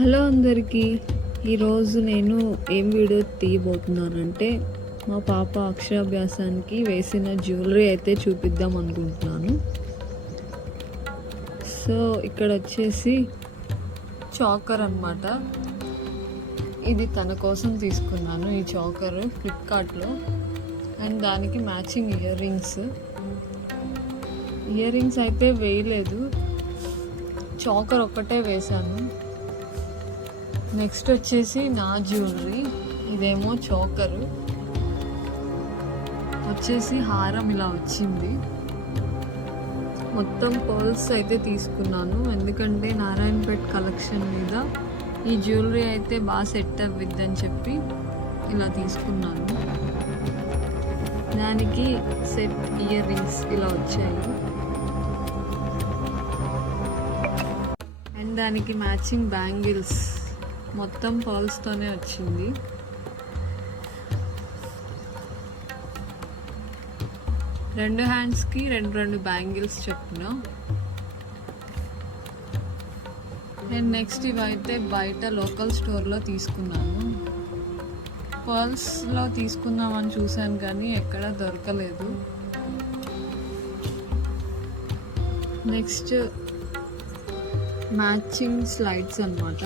Hello అందరికీ. ఈరోజు నేను ఏం వీడియో తీయబోతున్నానంటే మా పాప అక్షరాభ్యాసానికి వేసిన జ్యువెలరీ అయితే చూపిద్దాం అనుకుంటున్నాను. సో ఇక్కడ వచ్చేసి చాకర్ అన్నమాట. ఇది తన కోసం తీసుకున్నాను. ఈ చాకర్ ఫ్లిప్కార్ట్లో. అండ్ దానికి మ్యాచింగ్ ఇయర్ రింగ్స్ అయితే వేయలేదు, చాకర్ ఒక్కటే వేశాను. నెక్స్ట్ వచ్చేసి నా జ్యువెలరీ. ఇదేమో చాకరు వచ్చేసి హారం ఇలా వచ్చింది. మొత్తం పర్ల్స్ అయితే తీసుకున్నాను, ఎందుకంటే నారాయణపేట్ కలెక్షన్ మీద ఈ జ్యువెలరీ అయితే బాగా సెట్ అవ్విద్దని చెప్పి ఇలా తీసుకున్నాను. దానికి సెట్ ఇయర్ రింగ్స్ ఇలా వచ్చాయి. అండ్ దానికి మ్యాచింగ్ బ్యాంగిల్స్ మొత్తం పర్ల్స్తోనే వచ్చింది. రెండు హ్యాండ్స్కి రెండు బ్యాంగిల్స్ చొప్పున. అండ్ నెక్స్ట్ ఇవైతే బయట లోకల్ స్టోర్లో తీసుకున్నాను. పర్ల్స్లో తీసుకుందామని చూశాను కానీ ఎక్కడ దొరకలేదు. నెక్స్ట్ మ్యాచింగ్ స్లైడ్స్ అన్నమాట.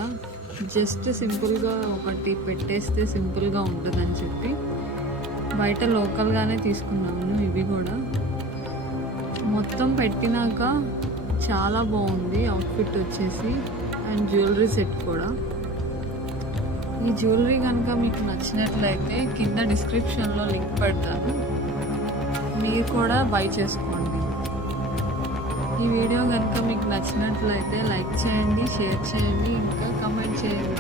జస్ట్ సింపుల్గా ఒకటి పెట్టేస్తే సింపుల్గా ఉంటుందని చెప్పి బయట లోకల్గానే తీసుకున్నాను. ఇవి కూడా మొత్తం పెట్టినాక చాలా బాగుంది అవుట్ఫిట్ వచ్చేసి. అండ్ జ్యువెలరీ సెట్ కూడా. ఈ జ్యువెలరీ కనుక మీకు నచ్చినట్లయితే కింద డిస్క్రిప్షన్లో లింక్ పెడతాను, మీరు కూడా బై చేసుకోండి. ఈ వీడియో కనుక మీకు నచ్చినట్లయితే లైక్ చేయండి, షేర్ చేయండి, ఇంకా కామెంట్ చేయండి.